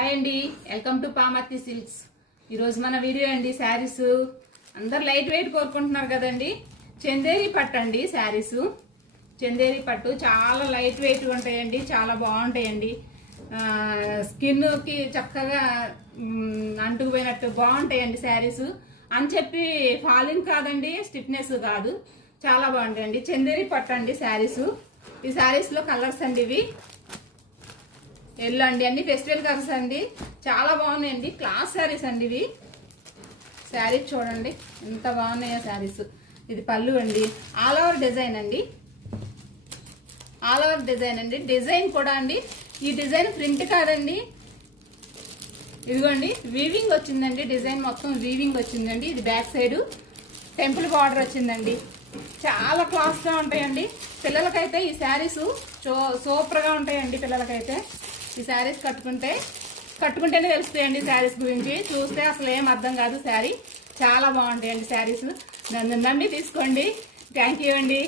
Hi అండి, welcome to Pamarthi silks. ఈరోజు మన వీడియో అండి శారీస్. అందరు లైట్ వెయిట్ కోరుకుంటున్నారు కదండి. చందేరి పట్టు అండి శారీస్. చందేరి పట్టు చాలా లైట్ వెయిట్ ఉంటాయండి, చాలా బాగుంటాయండి. స్కిన్కి చక్కగా అంటుకుపోయినట్టు బాగుంటాయండి శారీస్. అని చెప్పి ఫాలింగ్ కాదండి, స్టిఫ్నెస్ కాదు, చాలా బాగుంటాయండి. చందేరి పట్టు అండి శారీస్. ఈ శారీస్లో కలర్స్ అండి ఇవి. ఎల్లో అండి, అన్ని ఫెస్టివల్ కలర్స్ అండి, చాలా బాగున్నాయండి. క్లాస్ శారీస్ అండి ఇవి. శారీస్ చూడండి ఎంత బాగున్నాయో శారీస్. ఇది పళ్ళు అండి, ఆల్ ఓవర్ డిజైన్ అండి, ఆల్ ఓవర్ డిజైన్ అండి. డిజైన్ కూడా అండి, ఈ డిజైన్ ప్రింట్ కాదండి, ఇదిగోండి వీవింగ్ వచ్చిందండి. డిజైన్ మొత్తం వీవింగ్ వచ్చిందండి. ఇది బ్యాక్ సైడ్ టెంపుల్ బార్డర్ వచ్చిందండి. చాలా క్లాస్గా ఉంటాయండి. పిల్లలకైతే ఈ శారీస్ సూపర్గా ఉంటాయండి. పిల్లలకైతే ఈ శారీస్ కట్టుకుంటేనే తెలుస్తాయండి శారీస్ గురించి. చూస్తే అసలు ఏం అర్థం కాదు శారీ. చాలా బాగుంటాయండి శారీస్. నన్ను నమ్మి తీసుకోండి. థ్యాంక్ యూ అండి.